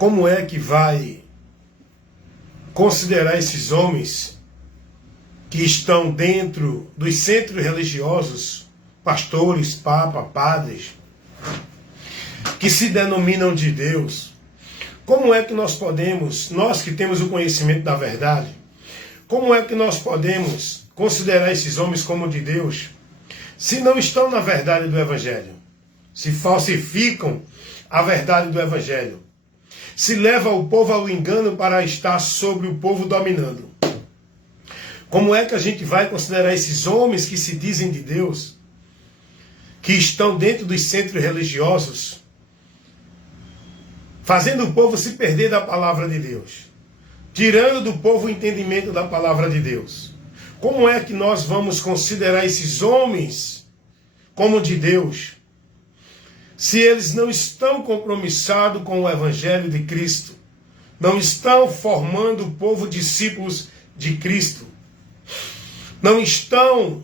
como é que vai considerar esses homens que estão dentro dos centros religiosos, pastores, papa, padres, que se denominam de Deus? Como é que nós podemos, nós que temos o conhecimento da verdade, como é que nós podemos considerar esses homens como de Deus, se não estão na verdade do Evangelho? Se falsificam a verdade do Evangelho, se leva o povo ao engano para estar sobre o povo dominando. Como é que a gente vai considerar esses homens que se dizem de Deus, que estão dentro dos centros religiosos, fazendo o povo se perder da palavra de Deus, tirando do povo o entendimento da palavra de Deus? Como é que nós vamos considerar esses homens como de Deus, se eles não estão compromissados com o Evangelho de Cristo, não estão formando o povo discípulos de Cristo, não estão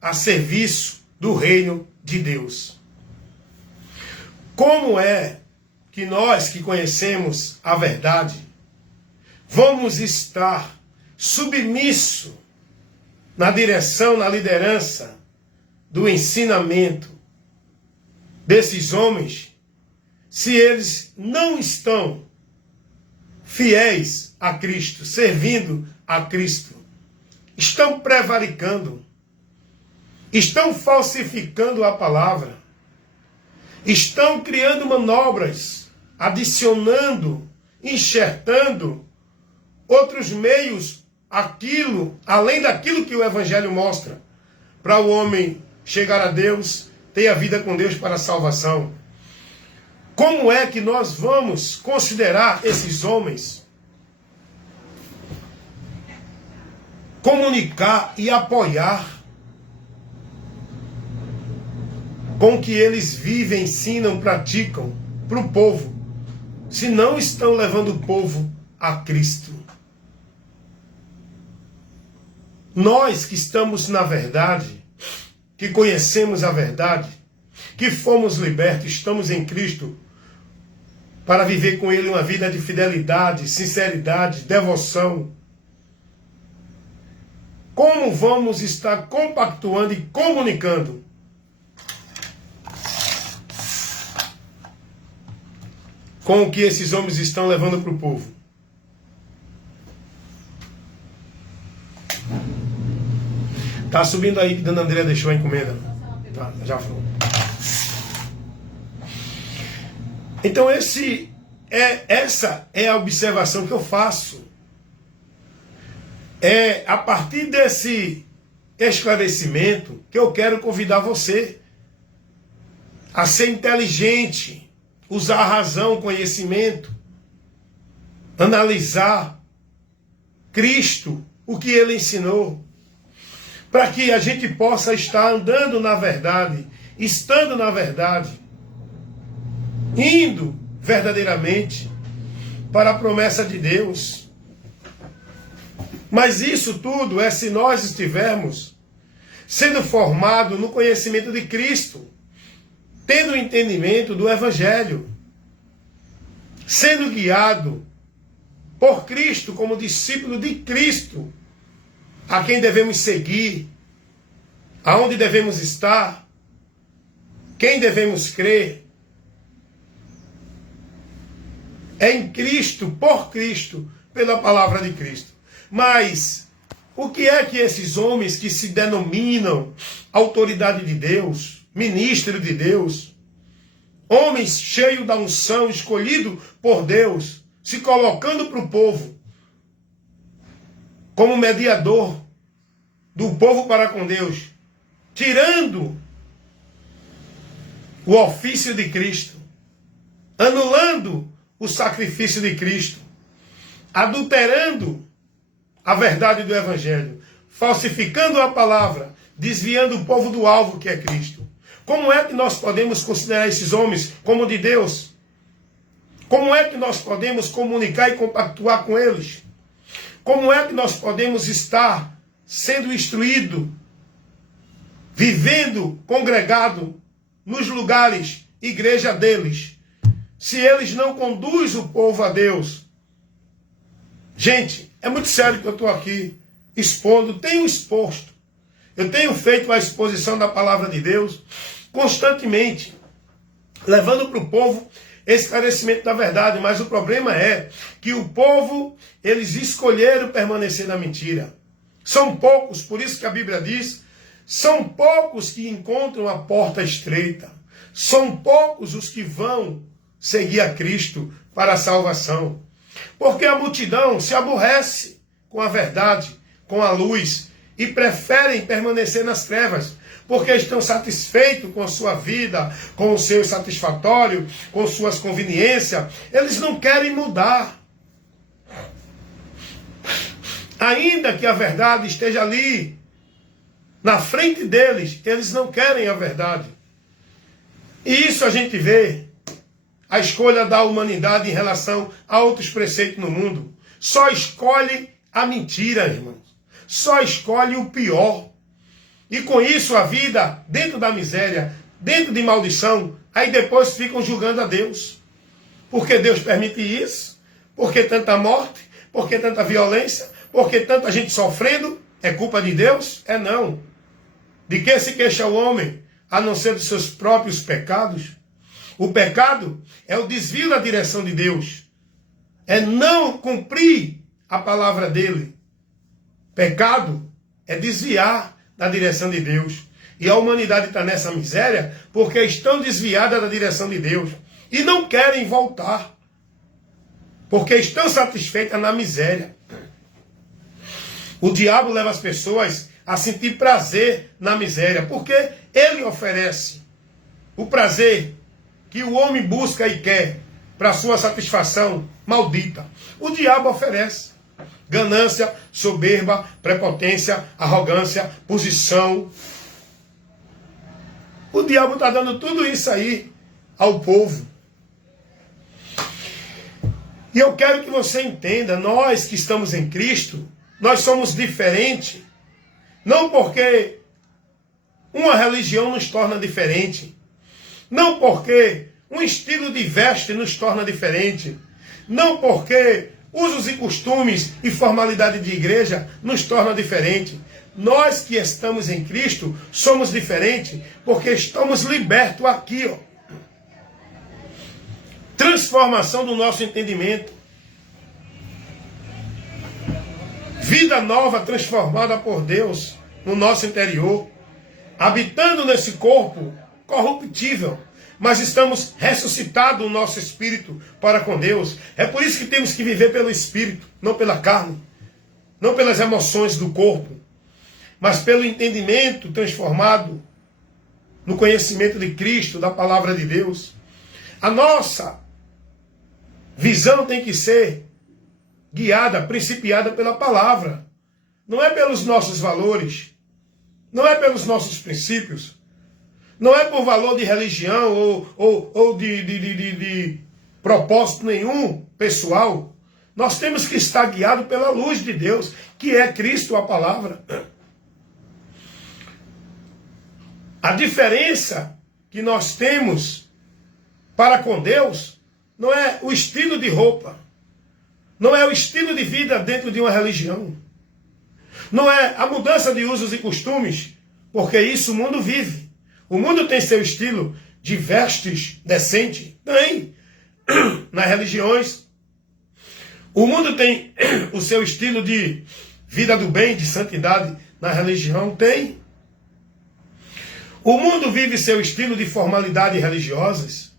a serviço do reino de Deus? Como é que nós que conhecemos a verdade vamos estar submissos na direção, na liderança do ensinamento desses homens, se eles não estão fiéis a Cristo, servindo a Cristo? Estão prevaricando, estão falsificando a palavra, estão criando manobras, adicionando, enxertando outros meios, além daquilo que o Evangelho mostra, para o homem chegar a Deus, ter a vida com Deus para a salvação. Como é que nós vamos considerar esses homens, comunicar e apoiar com o que eles vivem, ensinam, praticam para o povo, se não estão levando o povo a Cristo? Nós que estamos na verdade, que conhecemos a verdade, que fomos libertos, estamos em Cristo, para viver com Ele uma vida de fidelidade, sinceridade, devoção. Como vamos estar compactuando e comunicando com o que esses homens estão levando para o povo? Tá subindo aí que Dona Andréa deixou a encomenda. Tá, já falou. Então essa é a observação que eu faço. É a partir desse esclarecimento que eu quero convidar você a ser inteligente, usar a razão, o conhecimento, analisar Cristo, o que Ele ensinou, para que a gente possa estar andando na verdade, estando na verdade, indo verdadeiramente para a promessa de Deus. Mas isso tudo é se nós estivermos sendo formados no conhecimento de Cristo, tendo o entendimento do Evangelho, sendo guiado por Cristo como discípulo de Cristo, a quem devemos seguir, aonde devemos estar, quem devemos crer. É em Cristo, por Cristo, pela palavra de Cristo. Mas o que é que esses homens que se denominam autoridade de Deus, ministro de Deus, homens cheios da unção, escolhidos por Deus, se colocando para o povo, como mediador do povo para com Deus, tirando o ofício de Cristo, anulando o sacrifício de Cristo, adulterando a verdade do Evangelho, falsificando a palavra, desviando o povo do alvo que é Cristo. Como é que nós podemos considerar esses homens como de Deus? Como é que nós podemos comunicar e compactuar com eles? Como é que nós podemos estar sendo instruído, vivendo congregado nos lugares, igreja deles, se eles não conduzem o povo a Deus. Gente, é muito sério que eu estou aqui expondo, tenho exposto. Eu tenho feito a exposição da palavra de Deus constantemente, levando para o povo esclarecimento da verdade, mas o problema é que o povo, eles escolheram permanecer na mentira. São poucos, por isso que a Bíblia diz, são poucos que encontram a porta estreita. São poucos os que vão seguir a Cristo para a salvação. Porque a multidão se aborrece com a verdade, com a luz, e preferem permanecer nas trevas, porque estão satisfeitos com a sua vida, com o seu satisfatório, com suas conveniências. Eles não querem mudar. Ainda que a verdade esteja ali, na frente deles, eles não querem a verdade. E isso a gente vê, a escolha da humanidade em relação a outros preceitos no mundo. Só escolhe a mentira, irmãos. Só escolhe o pior. E com isso a vida dentro da miséria, dentro de maldição, aí depois ficam julgando a Deus. Por que Deus permite isso? Por que tanta morte? Por que tanta violência? Por que tanta gente sofrendo? É culpa de Deus? É não. De que se queixa o homem, a não ser dos seus próprios pecados? O pecado é o desvio da direção de Deus. É não cumprir a palavra dele. Pecado é desviar da direção de Deus. E a humanidade está nessa miséria porque estão desviadas da direção de Deus. E não querem voltar. Porque estão satisfeitas na miséria. O diabo leva as pessoas a sentir prazer na miséria. Porque ele oferece o prazer que o homem busca e quer para sua satisfação maldita. O diabo oferece ganância, soberba, prepotência, arrogância, posição. O diabo está dando tudo isso aí ao povo. E eu quero que você entenda, nós que estamos em Cristo, nós somos diferentes. Não porque uma religião nos torna diferente. Não porque um estilo de veste nos torna diferente. Não porque usos e costumes e formalidade de igreja nos torna diferente. Nós que estamos em Cristo somos diferentes porque estamos libertos aqui, ó. Transformação do nosso entendimento. Vida nova transformada por Deus no nosso interior. Habitando nesse corpo corruptível. Mas estamos ressuscitados no nosso espírito para com Deus. É por isso que temos que viver pelo espírito, não pela carne. Não pelas emoções do corpo. Mas pelo entendimento transformado no conhecimento de Cristo, da palavra de Deus. A nossa visão tem que ser guiada, principiada pela palavra. Não é pelos nossos valores. Não é pelos nossos princípios. Não é por valor de religião ou de propósito nenhum pessoal. Nós temos que estar guiados pela luz de Deus, que é Cristo, a palavra. A diferença que nós temos para com Deus não é o estilo de roupa. Não é o estilo de vida dentro de uma religião. Não é a mudança de usos e costumes, porque isso o mundo vive. O mundo tem seu estilo de vestes decente? Tem. Nas religiões. O mundo tem o seu estilo de vida do bem, de santidade na religião? Tem. O mundo vive seu estilo de formalidade religiosas?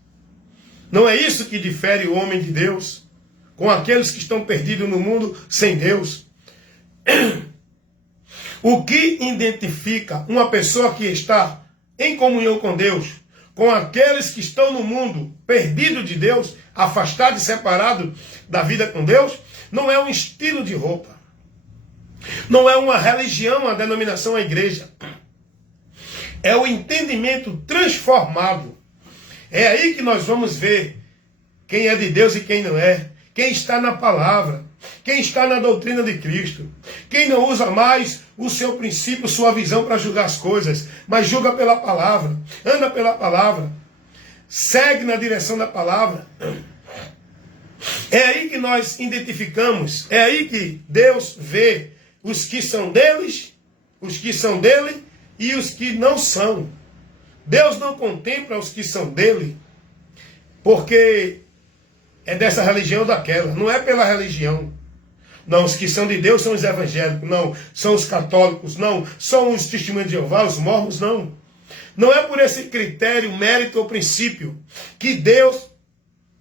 Não é isso que difere o homem de Deus com aqueles que estão perdidos no mundo sem Deus? O que identifica uma pessoa que está em comunhão com Deus, com aqueles que estão no mundo, perdido de Deus, afastado e separado da vida com Deus, não é um estilo de roupa. Não é uma religião, uma denominação, a igreja. É o entendimento transformado. É aí que nós vamos ver quem é de Deus e quem não é. Quem está na palavra. Quem está na doutrina de Cristo. Quem não usa mais o seu princípio, sua visão para julgar as coisas, mas julga pela palavra, anda pela palavra. segue na direção da palavra. É aí que nós identificamos, é aí que Deus vê os que são deles, os que são dele e os que não são. Deus não contempla os que são dele, porque é dessa religião ou daquela, não é pela religião. Não, os que são de Deus são os evangélicos, não, são os católicos, não, são os testemunhos de Jeová, os mormons, não. Não é por esse critério, mérito ou princípio que Deus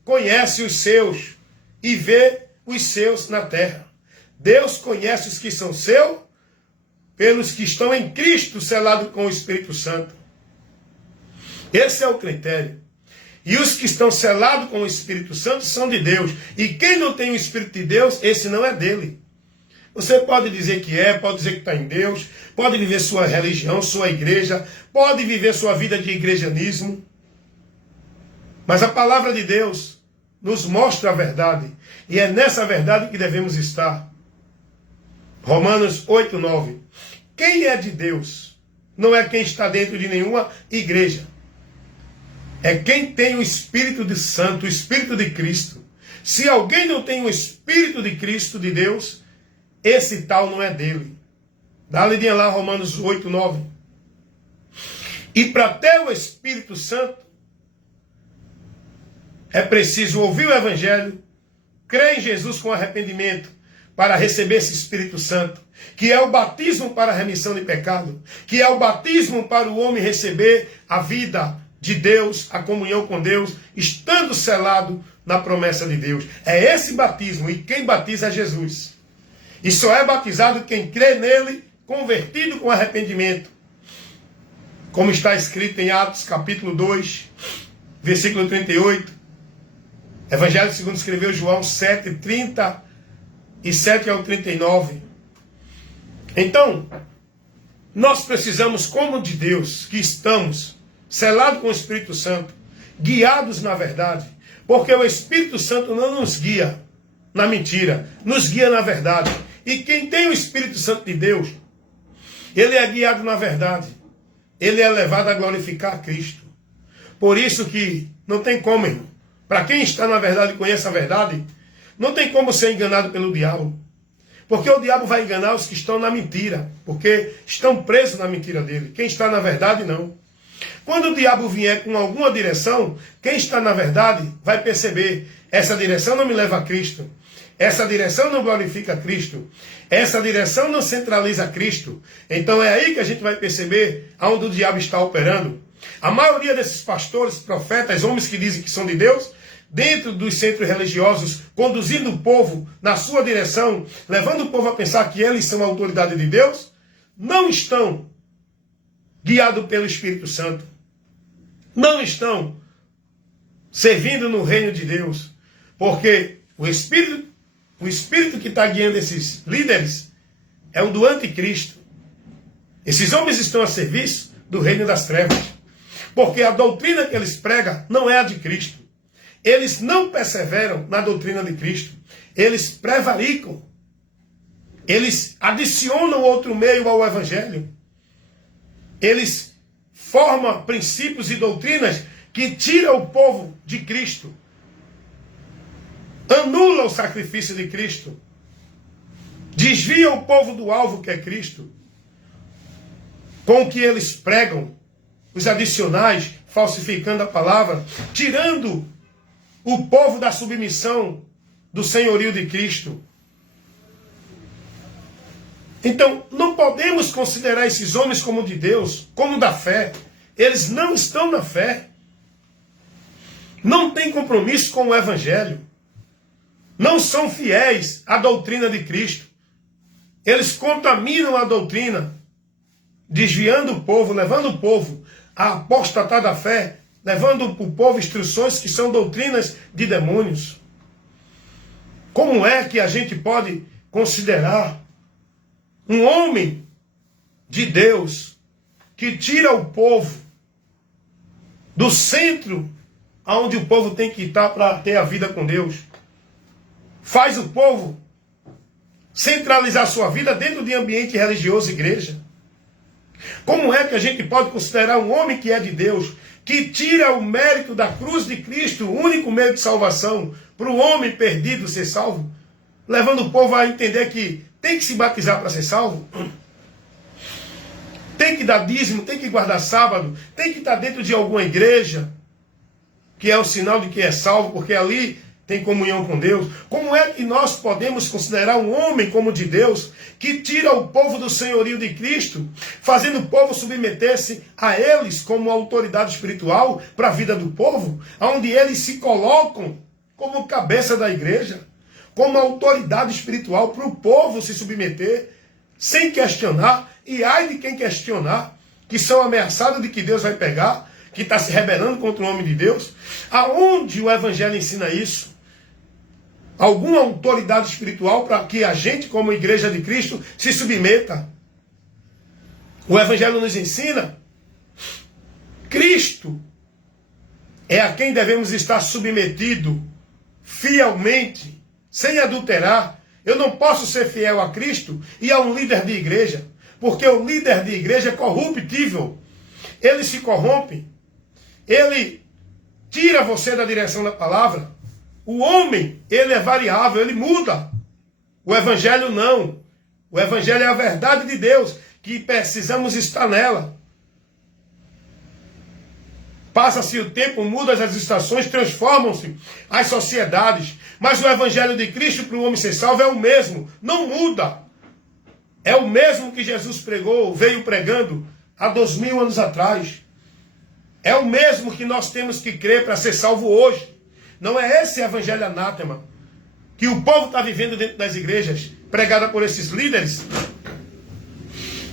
conhece os seus e vê os seus na terra. Deus conhece os que são seus pelos que estão em Cristo, selado com o Espírito Santo. Esse é o critério. E os que estão selados com o Espírito Santo são de Deus. E quem não tem o Espírito de Deus, esse não é dele. Você pode dizer que é, pode dizer que está em Deus, pode viver sua religião, sua igreja, pode viver sua vida de igrejanismo. Mas a palavra de Deus nos mostra a verdade. E é nessa verdade que devemos estar. Romanos 8:9. Quem é de Deus não é quem está dentro de nenhuma igreja. É quem tem o Espírito de Santo, o Espírito de Cristo. Se alguém não tem o Espírito de Cristo, de Deus, esse tal não é dele. Dá uma lidinha lá, Romanos 8:9. E para ter o Espírito Santo, é preciso ouvir o Evangelho, crer em Jesus com arrependimento, para receber esse Espírito Santo, que é o batismo para a remissão de pecado, que é o batismo para o homem receber a vida de Deus, a comunhão com Deus, estando selado na promessa de Deus. É esse batismo, e quem batiza é Jesus. E só é batizado quem crê nele, convertido com arrependimento. Como está escrito em Atos capítulo 2, versículo 38. Evangelho segundo escreveu João 7, 37 ao 39. Então, nós precisamos, como de Deus, que estamos selados com o Espírito Santo, guiados na verdade, porque o Espírito Santo não nos guia na mentira, nos guia na verdade. E quem tem o Espírito Santo de Deus, ele é guiado na verdade, ele é levado a glorificar a Cristo. Por isso que não tem como, irmão, para quem está na verdade e conhece a verdade, não tem como ser enganado pelo diabo. Porque o diabo vai enganar os que estão na mentira, porque estão presos na mentira dele. Quem está na verdade, não. Quando o diabo vier com alguma direção, quem está na verdade vai perceber, essa direção não me leva a Cristo. Essa direção não glorifica a Cristo. Essa direção não centraliza a Cristo. Então é aí que a gente vai perceber aonde o diabo está operando. A maioria desses pastores, profetas, homens que dizem que são de Deus, dentro dos centros religiosos, conduzindo o povo na sua direção, levando o povo a pensar que eles são a autoridade de Deus, não estão guiados pelo Espírito Santo. Não estão servindo no reino de Deus. Porque o Espírito que está guiando esses líderes é o do anticristo. Esses homens estão a serviço do reino das trevas. Porque a doutrina que eles pregam não é a de Cristo. Eles não perseveram na doutrina de Cristo. Eles prevaricam. Eles adicionam outro meio ao Evangelho. Eles formam princípios e doutrinas que tiram o povo de Cristo. Anula o sacrifício de Cristo. Desvia o povo do alvo que é Cristo. Com o que eles pregam, os adicionais, falsificando a palavra, tirando o povo da submissão do senhorio de Cristo. Então, não podemos considerar esses homens como de Deus, como da fé. Eles não estão na fé. Não têm compromisso com o Evangelho. Não são fiéis à doutrina de Cristo. Eles contaminam a doutrina, desviando o povo, levando o povo a apostatar da fé, levando o povo instruções que são doutrinas de demônios. Como é que a gente pode considerar um homem de Deus que tira o povo do centro onde o povo tem que estar para ter a vida com Deus? Faz o povo centralizar sua vida dentro de ambiente religioso, igreja. Como é que a gente pode considerar um homem que é de Deus, que tira o mérito da cruz de Cristo, o único meio de salvação, para o homem perdido ser salvo, levando o povo a entender que tem que se batizar para ser salvo? Tem que dar dízimo, tem que guardar sábado, tem que estar dentro de alguma igreja, que é o sinal de que é salvo, porque ali tem comunhão com Deus. Como é que nós podemos considerar um homem como de Deus, que tira o povo do senhorio de Cristo, fazendo o povo submeter-se a eles como autoridade espiritual para a vida do povo, onde eles se colocam como cabeça da igreja, como autoridade espiritual para o povo se submeter, sem questionar, e ai de quem questionar, que são ameaçados de que Deus vai pegar, que está se rebelando contra o homem de Deus. Aonde o Evangelho ensina isso? Alguma autoridade espiritual para que a gente, como igreja de Cristo, se submeta. O Evangelho nos ensina. Cristo é a quem devemos estar submetido fielmente, sem adulterar. Eu não posso ser fiel a Cristo e a um líder de igreja, porque o líder de igreja é corruptível. Ele se corrompe. Ele tira você da direção da palavra. O homem, ele é variável, ele muda. O Evangelho não. O Evangelho é a verdade de Deus, que precisamos estar nela. Passa-se o tempo, mudam as estações, transformam-se as sociedades. Mas o Evangelho de Cristo para o homem ser salvo é o mesmo, não muda. É o mesmo que Jesus pregou, veio pregando há 2000 anos atrás. É o mesmo que nós temos que crer para ser salvo hoje. Não é esse evangelho anátema que o povo está vivendo dentro das igrejas, pregada por esses líderes,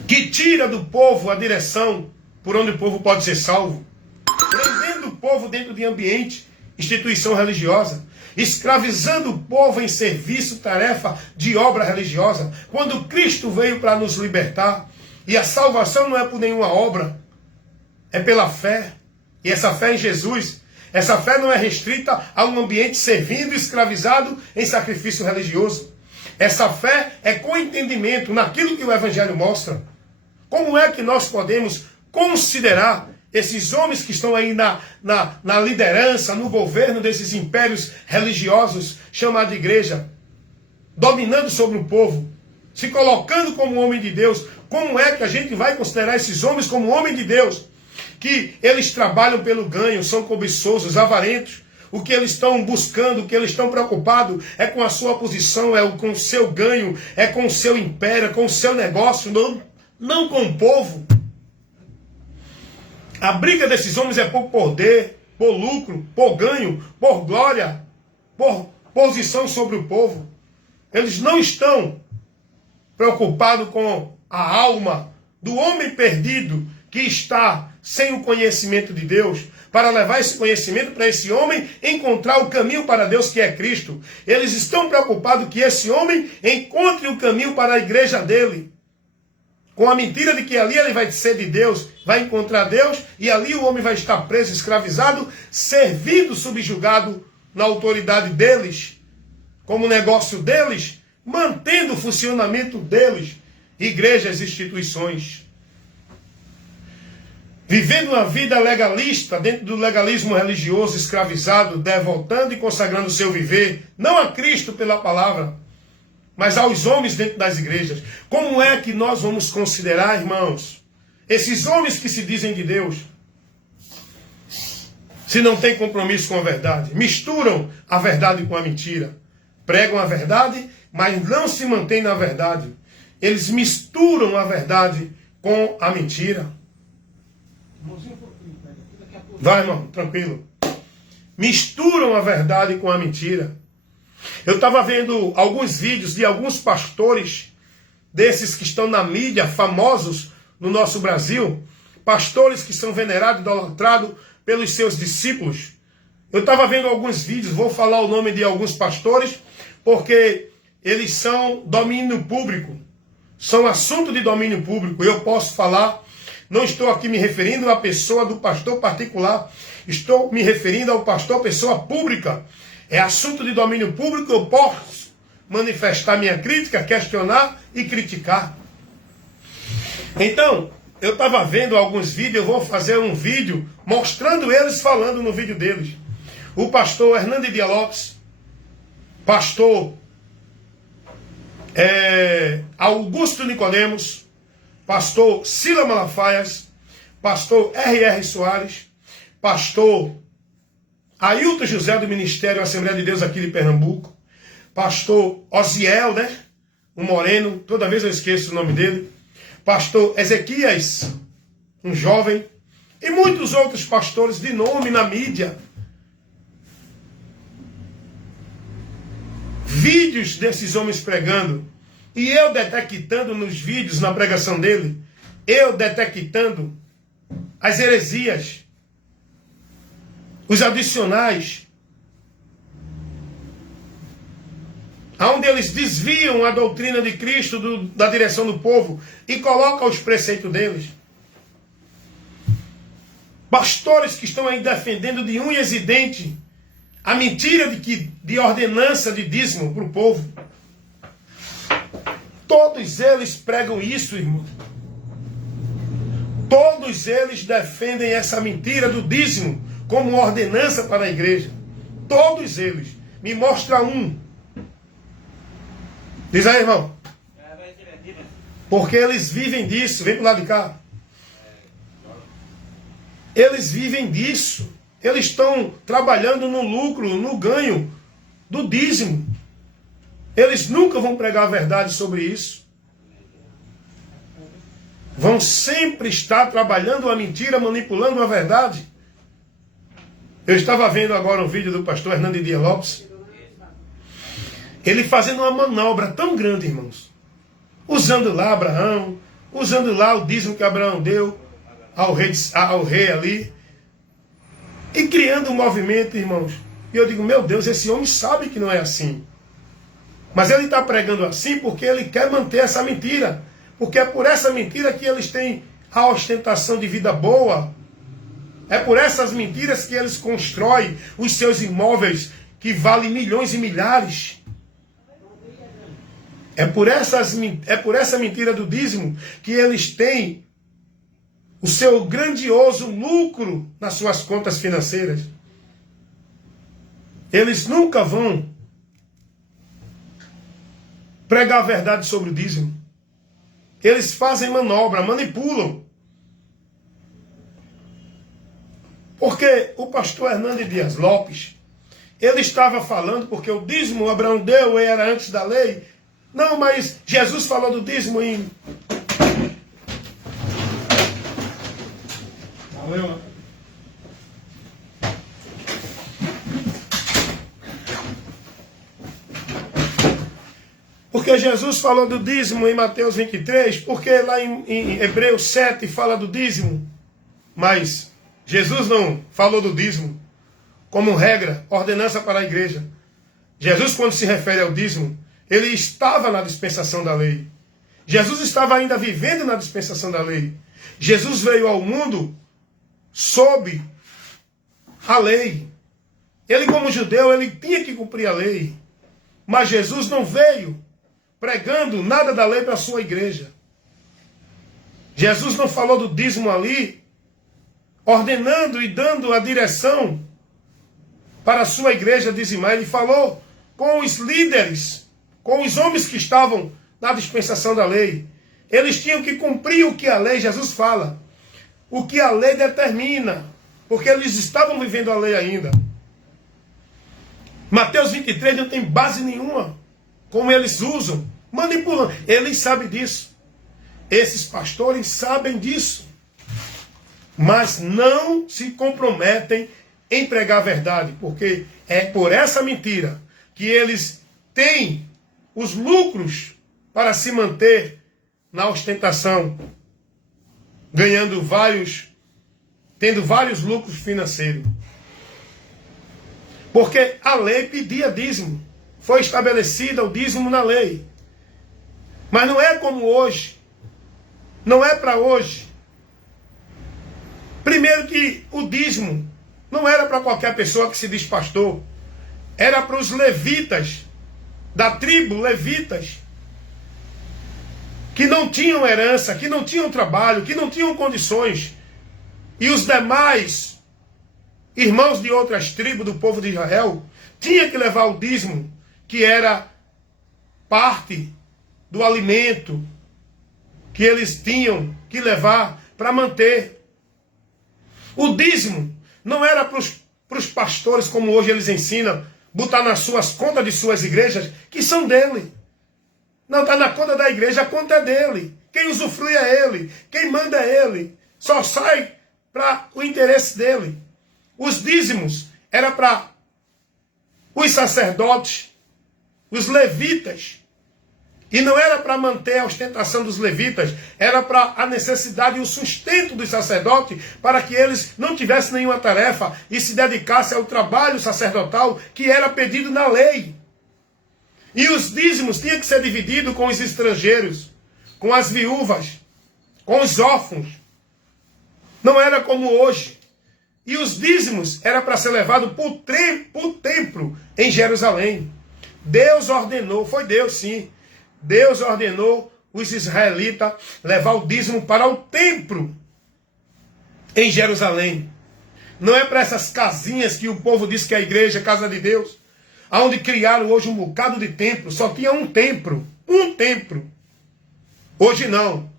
que tira do povo a direção por onde o povo pode ser salvo, prendendo o povo dentro de ambiente, instituição religiosa, escravizando o povo em serviço, tarefa de obra religiosa, quando Cristo veio para nos libertar, e a salvação não é por nenhuma obra, é pela fé. E essa fé em Jesus, essa fé não é restrita a um ambiente servindo escravizado em sacrifício religioso. Essa fé é com entendimento naquilo que o Evangelho mostra. Como é que nós podemos considerar esses homens que estão aí na liderança, no governo desses impérios religiosos, chamados de igreja, dominando sobre o povo, se colocando como homem de Deus? Como é que a gente vai considerar esses homens como homem de Deus? Que eles trabalham pelo ganho, são cobiçosos, avarentos. O que eles estão buscando, o que eles estão preocupados é com a sua posição, com o seu ganho, é com o seu império, é com o seu negócio, não com o povo. A briga desses homens é por poder, por lucro, por ganho, por glória, por posição sobre o povo. Eles não estão preocupados com a alma do homem perdido que está sem o conhecimento de Deus, para levar esse conhecimento para esse homem encontrar o caminho para Deus, que é Cristo. Eles estão preocupados que esse homem encontre o caminho para a igreja dele, com a mentira de que ali ele vai ser de Deus, vai encontrar Deus, e ali o homem vai estar preso, escravizado, servindo, subjugado na autoridade deles, como negócio deles, mantendo o funcionamento deles, igrejas, instituições. Vivendo uma vida legalista, dentro do legalismo religioso, escravizado, devotando e consagrando o seu viver, não a Cristo pela palavra, mas aos homens dentro das igrejas. Como é que nós vamos considerar, irmãos, esses homens que se dizem de Deus, se não têm compromisso com a verdade? Misturam a verdade com a mentira. Pregam a verdade, mas não se mantêm na verdade. Eles misturam a verdade com a mentira. Vai, irmão, tranquilo. Misturam a verdade com a mentira. Eu estava vendo alguns vídeos de alguns pastores, desses que estão na mídia, famosos no nosso Brasil, pastores que são venerados, idolatrados pelos seus discípulos. Eu estava vendo alguns vídeos, vou falar o nome de alguns pastores, porque eles são domínio público, são assunto de domínio público. Eu posso falar. Não estou aqui me referindo à pessoa do pastor particular. Estou me referindo ao pastor, pessoa pública. É assunto de domínio público, eu posso manifestar minha crítica, questionar e criticar. Então, eu estava vendo alguns vídeos, eu vou fazer um vídeo mostrando eles falando no vídeo deles. O pastor Hernando Dias Lopes, pastor Augusto Nicodemos, pastor Sila Malafaias, pastor R.R. Soares, pastor Ailton José do Ministério Assembleia de Deus aqui de Pernambuco, pastor Osiel, né? Um moreno, toda vez eu esqueço o nome dele, pastor Ezequias, um jovem, e muitos outros pastores de nome na mídia. Vídeos desses homens pregando, e eu detectando nos vídeos, na pregação dele, eu detectando as heresias, os adicionais, onde eles desviam a doutrina de Cristo da direção do povo e colocam os preceitos deles. Pastores que estão aí defendendo de unhas e dentes a mentira de ordenança de dízimo para o povo. Todos eles pregam isso, irmão. Todos eles defendem essa mentira do dízimo como ordenança para a igreja. Todos eles. Me mostra um. Diz aí, irmão. Porque eles vivem disso. Vem pro lado de cá. Eles vivem disso. Eles estão trabalhando no lucro, no ganho do dízimo. Eles nunca vão pregar a verdade sobre isso. Vão sempre estar trabalhando a mentira, manipulando a verdade. Eu estava vendo agora um vídeo do pastor Hernando Dias Lopes. Ele fazendo uma manobra tão grande, irmãos. Usando lá Abraão, usando lá o dízimo que Abraão deu ao rei ali. E criando um movimento, irmãos. E eu digo, meu Deus, esse homem sabe que não é assim. Mas ele está pregando assim porque ele quer manter essa mentira. Porque é por essa mentira que eles têm a ostentação de vida boa. É por essas mentiras que eles constroem os seus imóveis que valem milhões e milhares. É por essa mentira do dízimo que eles têm o seu grandioso lucro nas suas contas financeiras. Eles nunca vão pregar a verdade sobre o dízimo. Eles fazem manobra, manipulam. Porque o pastor Hernando Dias Lopes, ele estava falando, porque o dízimo Abraão deu era antes da lei. Não, mas Jesus falou do dízimo em... Valeu. Porque Jesus falou do dízimo em Mateus 23, porque lá em Hebreus 7 fala do dízimo, mas Jesus não falou do dízimo como regra, ordenança para a igreja. Jesus, quando se refere ao dízimo, ele estava na dispensação da lei. Jesus estava ainda vivendo na dispensação da lei. Jesus veio ao mundo sob a lei. Ele, como judeu, ele tinha que cumprir a lei. Mas Jesus não veio pregando nada da lei para a sua igreja. Jesus não falou do dízimo ali, ordenando e dando a direção para a sua igreja dizimar. Ele falou com os líderes, com os homens que estavam na dispensação da lei. Eles tinham que cumprir o que a lei, Jesus fala, o que a lei determina, porque eles estavam vivendo a lei ainda. Mateus 23 não tem base nenhuma, como eles usam, manipulam. Eles sabem disso. Esses pastores sabem disso. Mas não se comprometem em pregar a verdade, porque é por essa mentira que eles têm os lucros para se manter na ostentação, tendo vários lucros financeiros. Porque a lei pedia dízimo. Foi estabelecida o dízimo na lei. Mas não é como hoje. Não é para hoje. Primeiro que o dízimo não era para qualquer pessoa que se diz pastor. Era para os levitas, da tribo levitas. que não tinham herança, que não tinham trabalho, que não tinham condições, e os demais irmãos de outras tribos do povo de Israel tinham que levar o dízimo, que era parte do alimento que eles tinham que levar para manter. O dízimo não era para os pastores, como hoje eles ensinam, botar nas suas contas de suas igrejas, que são dele. Não está na conta da igreja, a conta é dele. Quem usufrui é ele. Quem manda é ele. Só sai para o interesse dele. Os dízimos era para os sacerdotes, os levitas. E não era para manter a ostentação dos levitas, era para a necessidade e o sustento dos sacerdotes, para que eles não tivessem nenhuma tarefa e se dedicassem ao trabalho sacerdotal que era pedido na lei. E os dízimos tinham que ser divididos com os estrangeiros, com as viúvas, com os órfãos. Não era como hoje. E os dízimos era para ser levado para o templo em Jerusalém. Deus ordenou, foi Deus sim. Deus ordenou os israelitas levar o dízimo para o templo em Jerusalém. Não é para essas casinhas que o povo diz que é a igreja, a casa de Deus, onde criaram hoje um bocado de templo. Só tinha um templo. Um templo. Hoje não.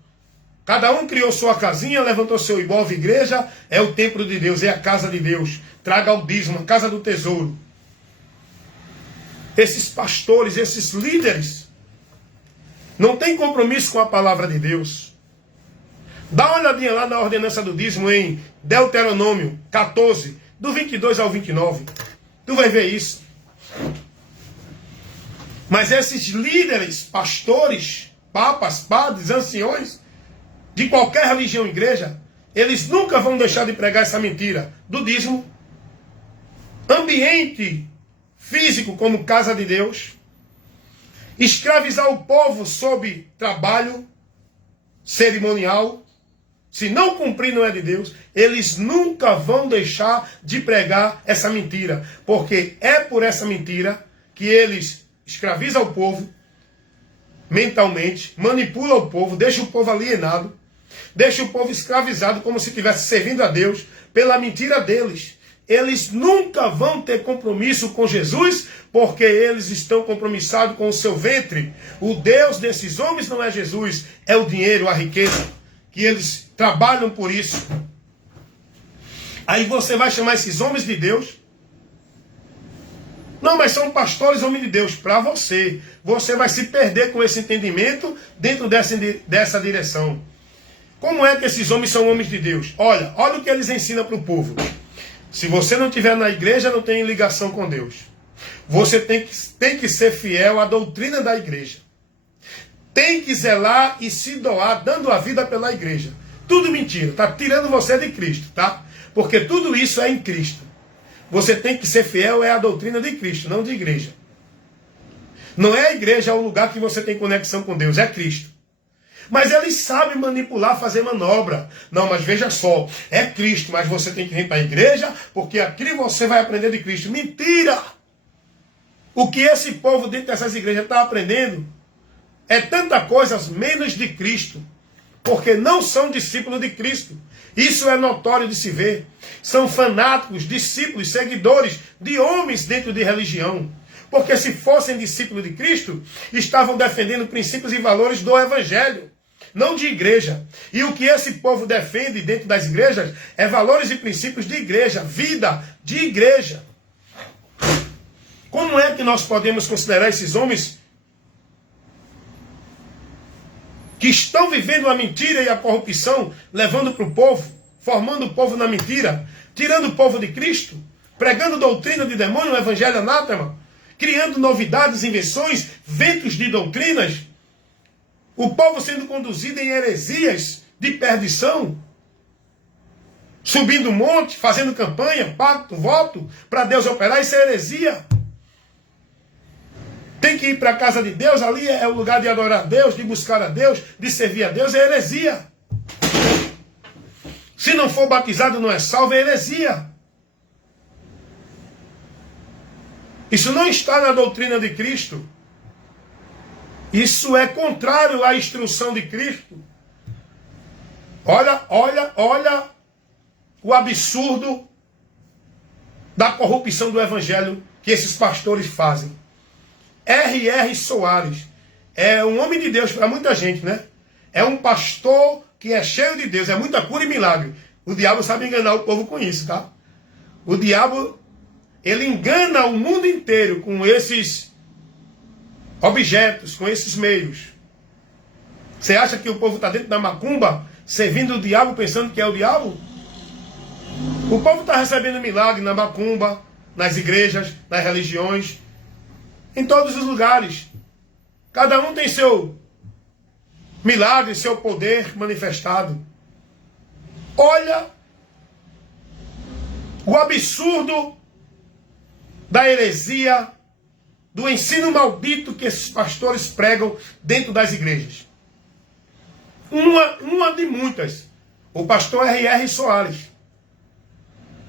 Cada um criou sua casinha, levantou seu imóvel, igreja, é o templo de Deus, é a casa de Deus. Traga o dízimo, a casa do tesouro. Esses pastores, esses líderes, não tem compromisso com a palavra de Deus. Dá uma olhadinha lá na ordenança do dízimo em Deuteronômio 14, do 22 ao 29. Tu vai ver isso. Mas esses líderes, pastores, papas, padres, anciões, de qualquer religião e igreja, eles nunca vão deixar de pregar essa mentira do dízimo. Ambiente físico como casa de Deus. Escravizar o povo sob trabalho cerimonial. Se não cumprir não é de Deus. Eles nunca vão deixar de pregar essa mentira. Porque é por essa mentira que eles escravizam o povo mentalmente, manipulam o povo, deixam o povo alienado, deixam o povo escravizado como se estivesse servindo a Deus pela mentira deles. Eles nunca vão ter compromisso com Jesus, porque eles estão compromissados com o seu ventre. O Deus desses homens não é Jesus, é o dinheiro, a riqueza, que eles trabalham por isso. Aí você vai chamar esses homens de Deus? Não, mas são pastores, homens de Deus, para você. Você vai se perder com esse entendimento dentro dessa direção. Como é que esses homens são homens de Deus? Olha o que eles ensinam para o povo. Se você não estiver na igreja, não tem ligação com Deus. Você tem que ser fiel à doutrina da igreja. Tem que zelar e se doar, dando a vida pela igreja. Tudo mentira, tá tirando você de Cristo, tá? Porque tudo isso é em Cristo. Você tem que ser fiel à doutrina de Cristo, não de igreja. Não é a igreja o lugar que você tem conexão com Deus, é Cristo. Mas eles sabem manipular, fazer manobra. Não, mas veja só, é Cristo, mas você tem que vir para a igreja, porque aqui você vai aprender de Cristo. Mentira! O que esse povo dentro dessas igrejas está aprendendo é tanta coisa menos de Cristo, porque não são discípulos de Cristo. Isso é notório de se ver. São fanáticos, discípulos, seguidores de homens dentro de religião. Porque se fossem discípulos de Cristo, estavam defendendo princípios e valores do Evangelho, não de igreja. E o que esse povo defende dentro das igrejas é valores e princípios de igreja, vida de igreja. Como é que nós podemos considerar esses homens que estão vivendo a mentira e a corrupção, levando para o povo, formando o povo na mentira, tirando o povo de Cristo, pregando doutrina de demônio, o evangelho anátema, criando novidades, invenções, ventos de doutrinas, o povo sendo conduzido em heresias de perdição, subindo um monte, fazendo campanha, pacto, voto, para Deus operar, isso é heresia. Tem que ir para a casa de Deus, ali é o lugar de adorar a Deus, de buscar a Deus, de servir a Deus, é heresia. Se não for batizado não é salvo, é heresia. Isso não está na doutrina de Cristo. Isso é contrário à instrução de Cristo. Olha o absurdo da corrupção do evangelho que esses pastores fazem. R.R. Soares é um homem de Deus para muita gente, né? É um pastor que é cheio de Deus, é muita cura e milagre. O diabo sabe enganar o povo com isso, tá? O diabo, ele engana o mundo inteiro com esses objetos, com esses meios. Você acha que o povo está dentro da macumba, servindo o diabo, pensando que é o diabo? O povo está recebendo milagre na macumba, nas igrejas, nas religiões, em todos os lugares. Cada um tem seu milagre, seu poder manifestado. Olha o absurdo da heresia, do ensino maldito que esses pastores pregam dentro das igrejas. Uma de muitas. O pastor R.R. Soares.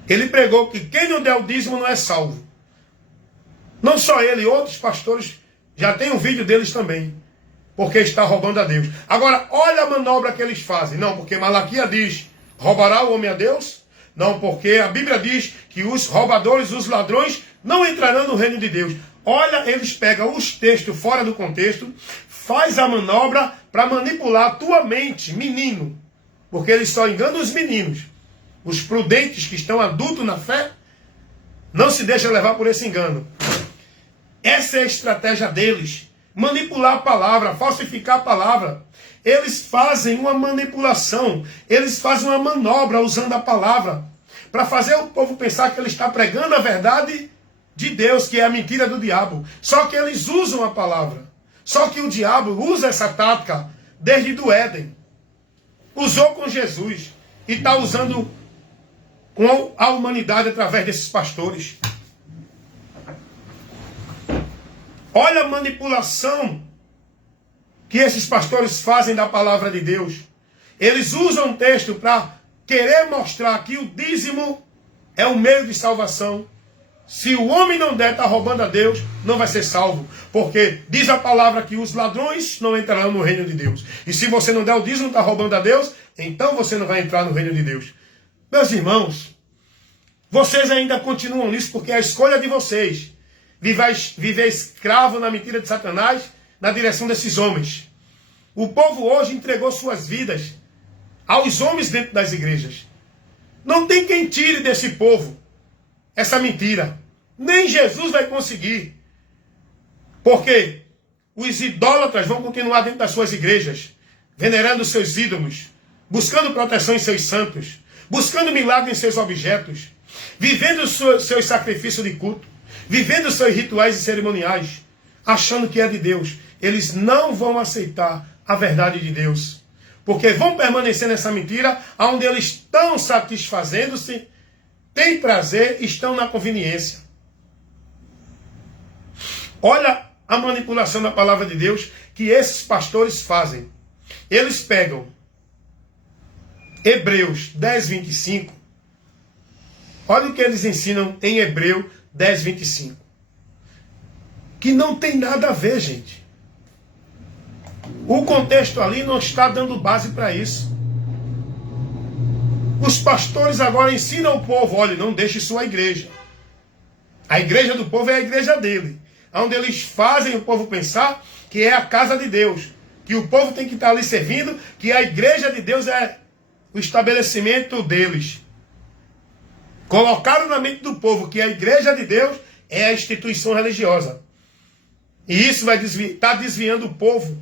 Ele pregou que quem não der o dízimo não é salvo. Não só ele, outros pastores, já tem um vídeo deles também. Porque está roubando a Deus. Agora, olha a manobra que eles fazem. Não, porque Malaquias diz, roubará o homem a Deus? Não, porque a Bíblia diz que os roubadores, os ladrões, não entrarão no reino de Deus. Olha, eles pegam os textos fora do contexto, faz a manobra para manipular a tua mente, menino. Porque eles só enganam os meninos. Os prudentes que estão adultos na fé, não se deixam levar por esse engano. Essa é a estratégia deles. Manipular a palavra, falsificar a palavra. Eles fazem uma manipulação, eles fazem uma manobra usando a palavra, para fazer o povo pensar que ele está pregando a verdade de Deus, que é a mentira do diabo. Só que eles usam a palavra. Só que o diabo usa essa tática desde o Éden. Usou com Jesus e está usando com a humanidade através desses pastores. Olha a manipulação que esses pastores fazem da palavra de Deus. Eles usam o texto para querer mostrar que o dízimo é um meio de salvação. Se o homem não der, está roubando a Deus, não vai ser salvo. Porque diz a palavra que os ladrões não entrarão no reino de Deus. E se você não der o dízimo, está roubando a Deus, então você não vai entrar no reino de Deus. Meus irmãos, vocês ainda continuam nisso porque é a escolha de vocês. Viver escravo na mentira de Satanás, na direção desses homens. O povo hoje entregou suas vidas aos homens dentro das igrejas. Não tem quem tire desse povo essa mentira. Nem Jesus vai conseguir. Porque os idólatras vão continuar dentro das suas igrejas, venerando seus ídolos, buscando proteção em seus santos, buscando milagre em seus objetos, vivendo seus sacrifícios de culto, vivendo seus rituais e cerimoniais, achando que é de Deus. Eles não vão aceitar a verdade de Deus, porque vão permanecer nessa mentira, onde eles estão satisfazendo-se, têm prazer, estão na conveniência. Olha a manipulação da palavra de Deus que esses pastores fazem. Eles pegam Hebreus 10, 25. Olha o que eles ensinam em Hebreu 10, 25. Que não tem nada a ver, gente. O contexto ali não está dando base para isso. Os pastores agora ensinam o povo, olha, não deixe sua igreja. A igreja do povo é a igreja dele. Onde eles fazem o povo pensar que é a casa de Deus. Que o povo tem que estar ali servindo, que a igreja de Deus é o estabelecimento deles. Colocaram na mente do povo que a igreja de Deus é a instituição religiosa. E isso vai estar desviando o povo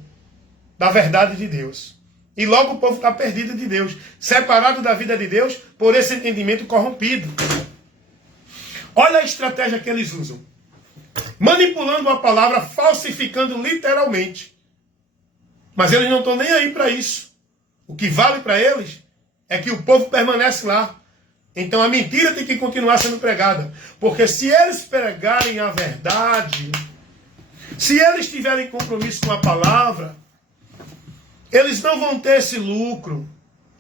da verdade de Deus. E logo o povo está perdido de Deus, separado da vida de Deus por esse entendimento corrompido. Olha a estratégia que eles usam. Manipulando a palavra, falsificando literalmente. Mas eles não estão nem aí para isso. O que vale para eles é que o povo permanece lá. Então a mentira tem que continuar sendo pregada. Porque se eles pregarem a verdade, se eles tiverem compromisso com a palavra, eles não vão ter esse lucro,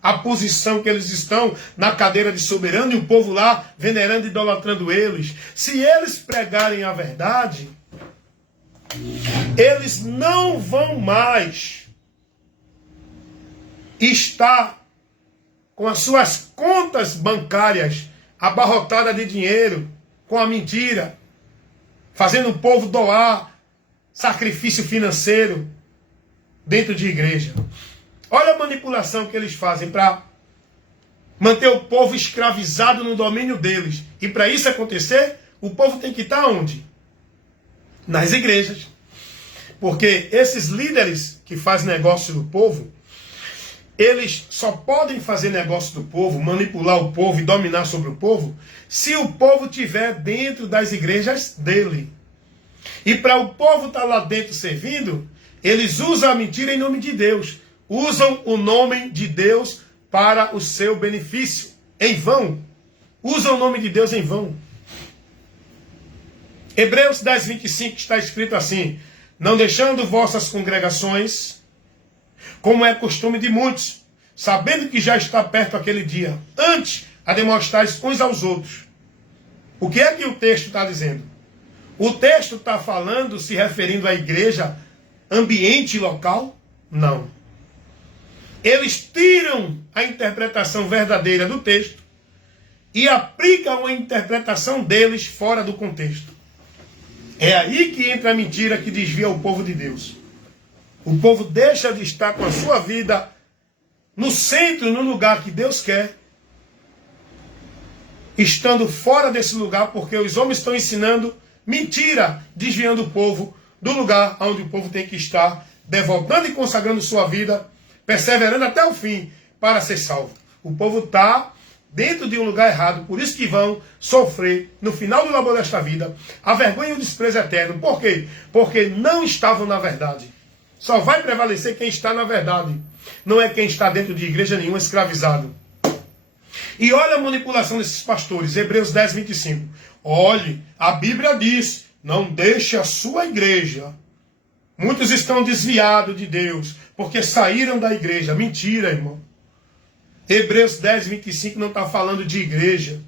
a posição que eles estão na cadeira de soberano e o povo lá venerando e idolatrando eles. Se eles pregarem a verdade, Eles não vão mais estar com as suas contas bancárias abarrotadas de dinheiro, com a mentira, fazendo o povo doar sacrifício financeiro dentro de igreja. Olha a manipulação que eles fazem para manter o povo escravizado no domínio deles. E para isso acontecer, o povo tem que estar onde? Nas igrejas. Porque esses líderes que fazem negócio do povo, eles só podem fazer negócio do povo, manipular o povo e dominar sobre o povo, se o povo estiver dentro das igrejas dele. E para o povo estar lá dentro servindo, eles usam a mentira em nome de Deus. Usam o nome de Deus para o seu benefício. Em vão. Usam o nome de Deus em vão. Hebreus 10, 25 está escrito assim: não deixando vossas congregações, como é costume de muitos, sabendo que já está perto aquele dia, antes a demonstrar uns aos outros. O que é que o texto está dizendo? O texto está falando, se referindo à igreja, ambiente local? Não. Eles tiram a interpretação verdadeira do texto e aplicam a interpretação deles fora do contexto. É aí que entra a mentira que desvia o povo de Deus. O povo deixa de estar com a sua vida no centro, no lugar que Deus quer, estando fora desse lugar, porque os homens estão ensinando mentira, desviando o povo do lugar onde o povo tem que estar, devotando e consagrando sua vida, perseverando até o fim para ser salvo. O povo está dentro de um lugar errado, por isso que vão sofrer no final do labor desta vida a vergonha e o desprezo eterno. Por quê? Porque não estavam na verdade. Só vai prevalecer quem está na verdade. Não é quem está dentro de igreja nenhuma escravizado. E olha a manipulação desses pastores. Hebreus 10, 25. Olhe, a Bíblia diz: não deixe a sua igreja. Muitos estão desviados de Deus, porque saíram da igreja. Mentira, irmão. Hebreus 10, 25 não está falando de igreja.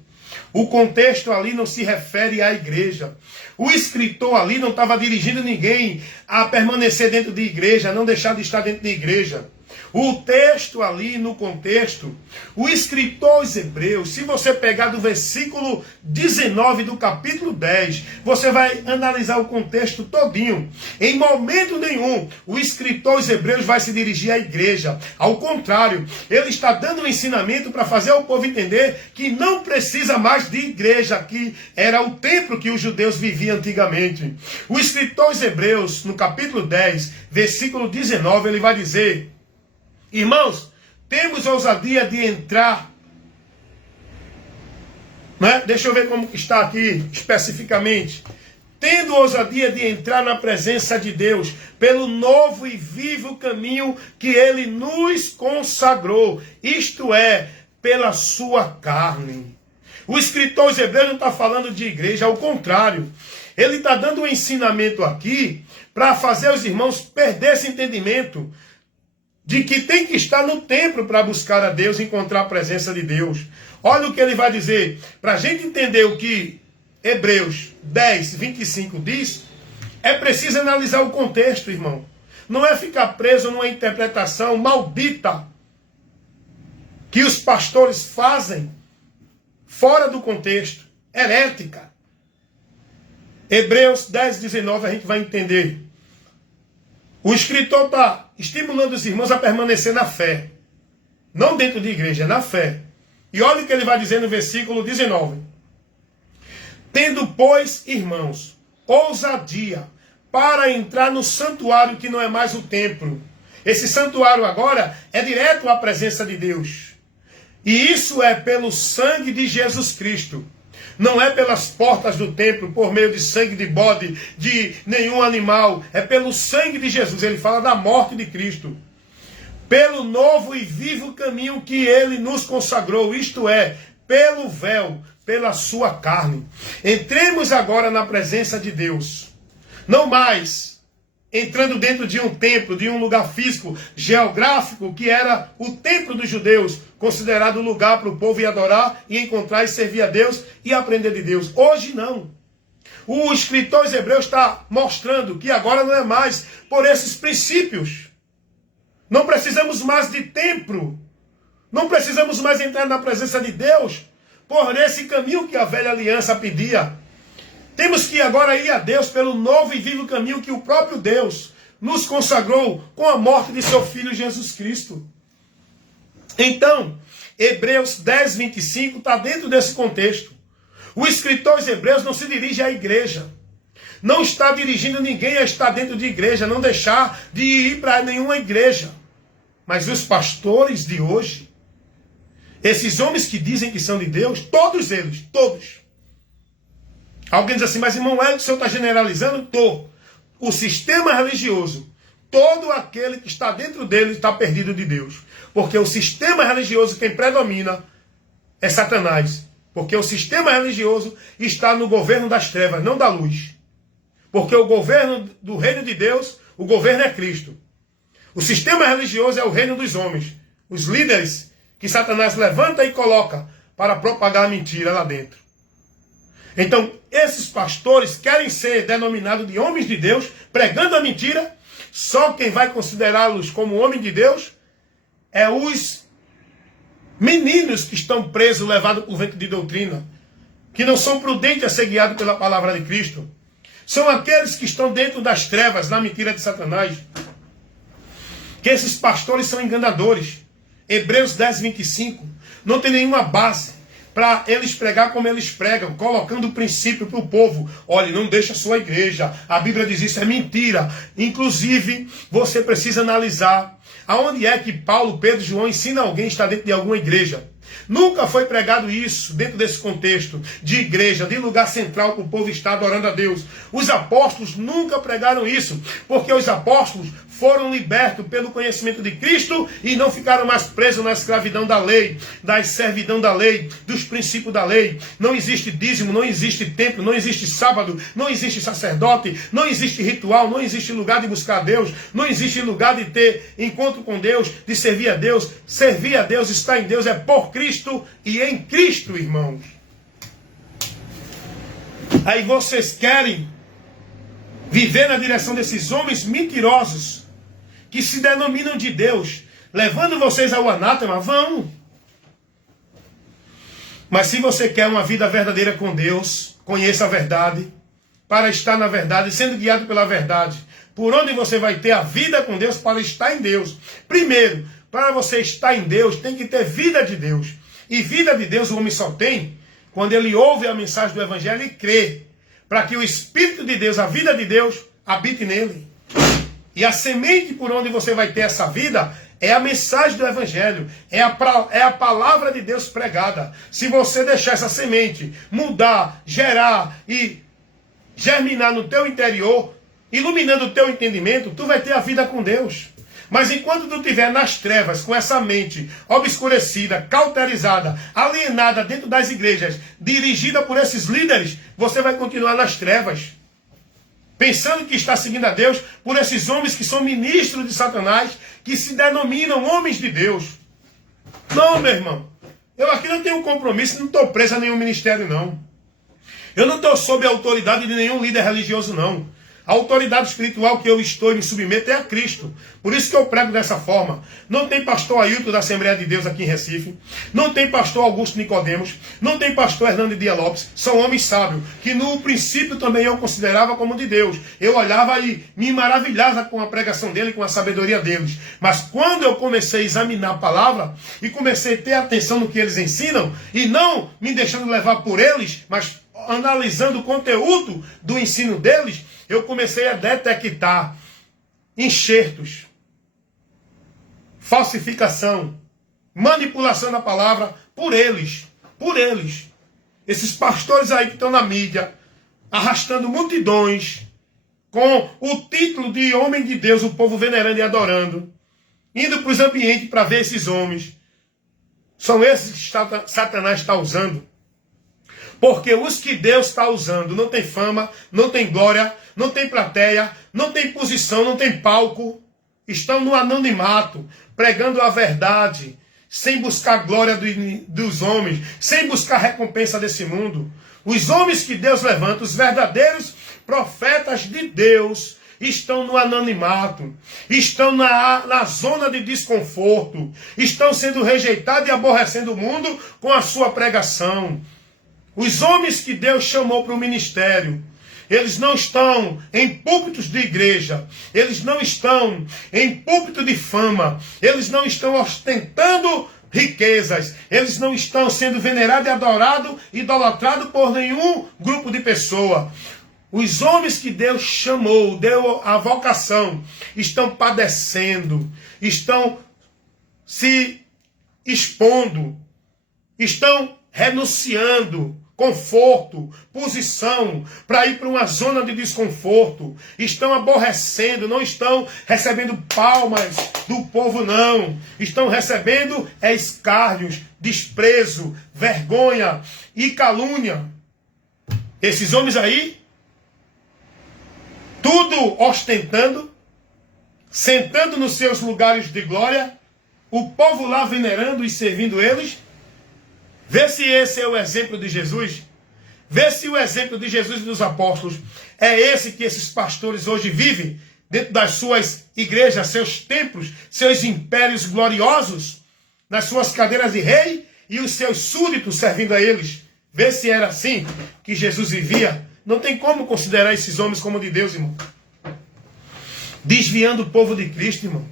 O contexto ali não se refere à igreja. O escritor ali não estava dirigindo ninguém a permanecer dentro de igreja, a não deixar de estar dentro de igreja. O texto ali, no contexto, o escritor aos Hebreus, se você pegar do versículo 19 do capítulo 10, você vai analisar o contexto todinho. Em momento nenhum, o escritor aos Hebreus vai se dirigir à igreja. Ao contrário, ele está dando um ensinamento para fazer o povo entender que não precisa mais de igreja, que era o templo que os judeus viviam antigamente. O escritor aos Hebreus, no capítulo 10, versículo 19, ele vai dizer: irmãos, temos ousadia de entrar, né? Deixa eu ver como está aqui especificamente. Tendo ousadia de entrar na presença de Deus, pelo novo e vivo caminho que Ele nos consagrou, isto é, pela sua carne. O escritor aos Hebreus não está falando de igreja, ao contrário. Ele está dando um ensinamento aqui para fazer os irmãos perder esse entendimento de que tem que estar no templo para buscar a Deus, encontrar a presença de Deus. Olha o que ele vai dizer. Para a gente entender o que Hebreus 10, 25 diz, é preciso analisar o contexto, irmão. Não é ficar preso numa interpretação maldita que os pastores fazem fora do contexto, herética. Hebreus 10, 19 a gente vai entender. O escritor está estimulando os irmãos a permanecer na fé. Não dentro de igreja, na fé. E olha o que ele vai dizer no versículo 19. Tendo, pois, irmãos, ousadia para entrar no santuário que não é mais o templo. Esse santuário agora é direto à presença de Deus. E isso é pelo sangue de Jesus Cristo. Não é pelas portas do templo, por meio de sangue de bode, de nenhum animal. É pelo sangue de Jesus. Ele fala da morte de Cristo. Pelo novo e vivo caminho que Ele nos consagrou. Isto é, pelo véu, pela sua carne. Entremos agora na presença de Deus. Não mais entrando dentro de um templo, de um lugar físico, geográfico, que era o templo dos judeus, considerado um lugar para o povo ir adorar, e encontrar e servir a Deus e aprender de Deus. Hoje não. O escritor aos Hebreus está mostrando que agora não é mais por esses princípios. Não precisamos mais de templo. Não precisamos mais entrar na presença de Deus por esse caminho que a velha aliança pedia. Temos que agora ir a Deus pelo novo e vivo caminho que o próprio Deus nos consagrou com a morte de seu Filho Jesus Cristo. Então, Hebreus 10, 25 está dentro desse contexto. O escritor aos Hebreus não se dirige à igreja. Não está dirigindo ninguém a estar dentro de igreja, não deixar de ir para nenhuma igreja. Mas os pastores de hoje, esses homens que dizem que são de Deus, todos eles, todos. Alguém diz assim, mas irmão, o senhor está generalizando? Estou. O sistema religioso, todo aquele que está dentro dele está perdido de Deus. Porque o sistema religioso, quem predomina é Satanás. Porque o sistema religioso está no governo das trevas, não da luz. Porque o governo do reino de Deus, o governo é Cristo. O sistema religioso é o reino dos homens. Os líderes que Satanás levanta e coloca para propagar a mentira lá dentro. Então, esses pastores querem ser denominados de homens de Deus, pregando a mentira. Só quem vai considerá-los como homem de Deus é os meninos que estão presos, levados por vento de doutrina, que não são prudentes a ser guiados pela palavra de Cristo. São aqueles que estão dentro das trevas, na mentira de Satanás. Que esses pastores são enganadores. Hebreus 10, 25 não tem nenhuma base para eles pregar como eles pregam, colocando o princípio para o povo. Olha, não deixa a sua igreja. A Bíblia diz isso, é mentira. Inclusive, você precisa analisar aonde é que Paulo, Pedro, João ensina alguém a estar dentro de alguma igreja. Nunca foi pregado isso dentro desse contexto de igreja, de lugar central para o povo estar adorando a Deus. Os apóstolos nunca pregaram isso, porque os apóstolos foram libertos pelo conhecimento de Cristo e não ficaram mais presos na escravidão da lei, da servidão da lei, dos princípios da lei. Não existe dízimo, não existe templo, não existe sábado, não existe sacerdote, não existe ritual, não existe lugar de buscar a Deus, não existe lugar de ter encontro com Deus, de servir a Deus. Servir a Deus, estar em Deus é por Cristo e em Cristo, irmãos. Aí vocês querem viver na direção desses homens mentirosos que se denominam de Deus, levando vocês ao anátema, vão. Mas se você quer uma vida verdadeira com Deus, conheça a verdade, para estar na verdade, sendo guiado pela verdade, por onde você vai ter a vida com Deus para estar em Deus. Primeiro, para você estar em Deus, tem que ter vida de Deus. E vida de Deus o homem só tem quando ele ouve a mensagem do Evangelho e crê, para que o Espírito de Deus, a vida de Deus, habite nele. E a semente por onde você vai ter essa vida é a mensagem do Evangelho, é a palavra de Deus pregada. Se você deixar essa semente mudar, gerar e germinar no teu interior, iluminando o teu entendimento, tu vai ter a vida com Deus. Mas enquanto tu estiver nas trevas, com essa mente obscurecida, cauterizada, alienada dentro das igrejas, dirigida por esses líderes, você vai continuar nas trevas. Pensando que está seguindo a Deus por esses homens que são ministros de Satanás, que se denominam homens de Deus. Não, meu irmão. Eu aqui não tenho um compromisso, não estou preso a nenhum ministério, não. Eu não estou sob a autoridade de nenhum líder religioso, não. A autoridade espiritual que eu estou e me submeto é a Cristo. Por isso que eu prego dessa forma. Não tem pastor Ailton da Assembleia de Deus aqui em Recife. Não tem pastor Augusto Nicodemos. Não tem pastor Hernando Dias Lopes. São homens sábios, que no princípio também eu considerava como de Deus. Eu olhava e me maravilhava com a pregação dele, com a sabedoria deles. Mas quando eu comecei a examinar a palavra e comecei a ter atenção no que eles ensinam, e não me deixando levar por eles, mas analisando o conteúdo do ensino deles, eu comecei a detectar enxertos, falsificação, manipulação da palavra por eles. Esses pastores aí que estão na mídia, arrastando multidões, com o título de homem de Deus, o povo venerando e adorando, indo para os ambientes para ver esses homens. São esses que Satanás está usando. Porque os que Deus está usando não tem fama, não tem glória, não tem plateia, não tem posição, não tem palco. Estão no anonimato, pregando a verdade, sem buscar a glória dos homens, sem buscar a recompensa desse mundo. Os homens que Deus levanta, os verdadeiros profetas de Deus, estão no anonimato, estão na zona de desconforto, estão sendo rejeitados e aborrecendo o mundo com a sua pregação. Os homens que Deus chamou para o ministério, eles não estão em púlpitos de igreja, eles não estão em púlpito de fama, eles não estão ostentando riquezas, eles não estão sendo venerados e adorados, idolatrados por nenhum grupo de pessoa. Os homens que Deus chamou, deu a vocação, estão padecendo, estão se expondo, estão renunciando conforto, posição, para ir para uma zona de desconforto. Estão aborrecendo, não estão recebendo palmas do povo, não. Estão recebendo escárnios, desprezo, vergonha e calúnia. Esses homens aí, tudo ostentando, sentando nos seus lugares de glória, o povo lá venerando e servindo eles. Vê se esse é o exemplo de Jesus. Vê se o exemplo de Jesus e dos apóstolos é esse que esses pastores hoje vivem dentro das suas igrejas, seus templos, seus impérios gloriosos, nas suas cadeiras de rei e os seus súditos servindo a eles. Vê se era assim que Jesus vivia. Não tem como considerar esses homens como de Deus, irmão. Desviando o povo de Cristo, irmão.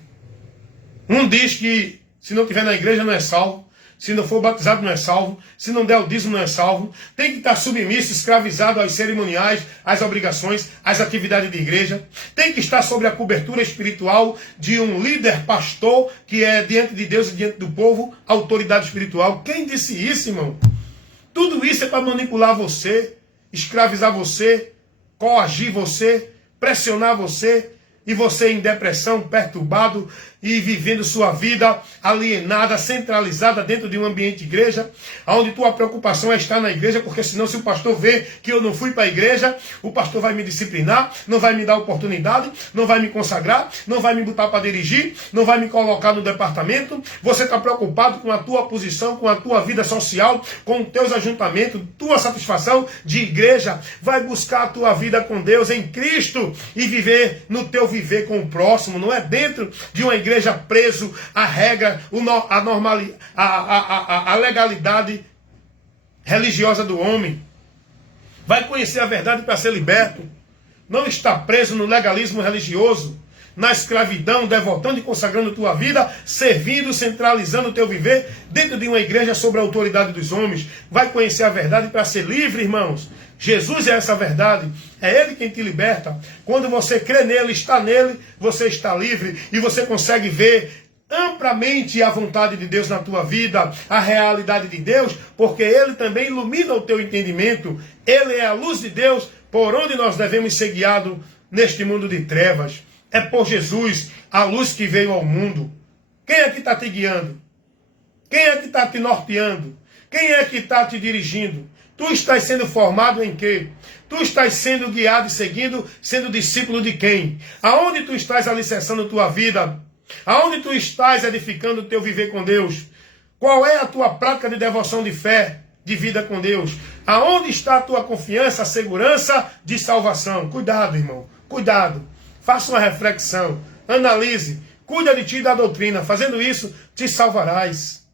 Um diz que se não estiver na igreja não é salvo. Se não for batizado não é salvo. Se não der o dízimo não é salvo. Tem que estar submisso, escravizado aos cerimoniais, às obrigações, às atividades de igreja. Tem que estar sob a cobertura espiritual de um líder pastor que é diante de Deus e diante do povo, autoridade espiritual. Quem disse isso, irmão? Tudo isso é para manipular você, escravizar você, coagir você, pressionar você, e você em depressão, perturbado e vivendo sua vida alienada, centralizada dentro de um ambiente de igreja, onde tua preocupação é estar na igreja, porque senão se o pastor vê que eu não fui para a igreja, o pastor vai me disciplinar, não vai me dar oportunidade, não vai me consagrar, não vai me botar para dirigir, não vai me colocar no departamento. Você está preocupado com a tua posição, com a tua vida social, com os teus ajuntamentos, tua satisfação de igreja. Vai buscar a tua vida com Deus em Cristo e viver no teu viver com o próximo. Não é dentro de uma igreja preso à regra, a legalidade religiosa do homem. Vai conhecer a verdade para ser liberto. Não está preso no legalismo religioso, na escravidão, devotando e consagrando tua vida, servindo, centralizando o teu viver dentro de uma igreja sob a autoridade dos homens. Vai conhecer a verdade para ser livre, irmãos. Jesus é essa verdade, é Ele quem te liberta. Quando você crê nele, está nele, você está livre e você consegue ver amplamente a vontade de Deus na tua vida, a realidade de Deus, porque Ele também ilumina o teu entendimento. Ele é a luz de Deus por onde nós devemos ser guiados neste mundo de trevas. É por Jesus, a luz que veio ao mundo. Quem é que está te guiando? Quem é que está te norteando? Quem é que está te dirigindo? Tu estás sendo formado em quê? Tu estás sendo guiado e seguindo, sendo discípulo de quem? Aonde tu estás alicerçando tua vida? Aonde tu estás edificando o teu viver com Deus? Qual é a tua prática de devoção de fé, de vida com Deus? Aonde está a tua confiança, a segurança de salvação? Cuidado, irmão, cuidado. Faça uma reflexão, analise, cuida de ti e da doutrina. Fazendo isso, te salvarás.